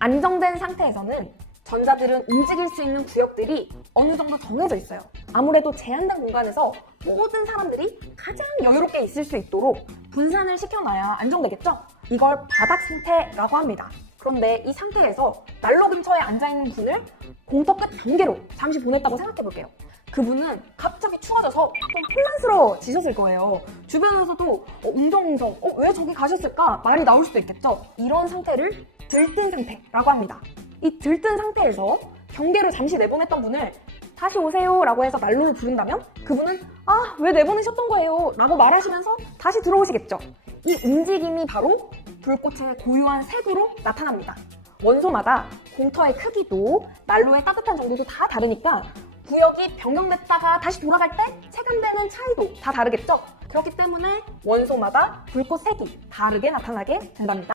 안정된 상태에서는 전자들은 움직일 수 있는 구역들이 어느 정도 정해져 있어요. 아무래도 제한된 공간에서 모든 사람들이 가장 여유롭게 있을 수 있도록 분산을 시켜놔야 안정되겠죠? 이걸 바닥 상태라고 합니다. 그런데 이 상태에서 난로 근처에 앉아있는 분을 공터 끝 단계로 잠시 보냈다고 생각해볼게요. 그분은 갑자기 추워져서 좀 혼란스러워지셨을 거예요. 주변에서도 웅성웅성 왜 저기 가셨을까? 말이 나올 수도 있겠죠? 이런 상태를 들뜬 상태라고 합니다. 이 들뜬 상태에서 경계를 잠시 내보냈던 분을 다시 오세요 라고 해서 난로를 부른다면 그분은 왜 내보내셨던 거예요? 라고 말하시면서 다시 들어오시겠죠. 이 움직임이 바로 불꽃의 고유한 색으로 나타납니다. 원소마다 공터의 크기도 난로의 따뜻한 정도도 다 다르니까 구역이 변경됐다가 다시 돌아갈 때 체감되는 차이도 다 다르겠죠? 그렇기 때문에 원소마다 불꽃 색이 다르게 나타나게 된답니다.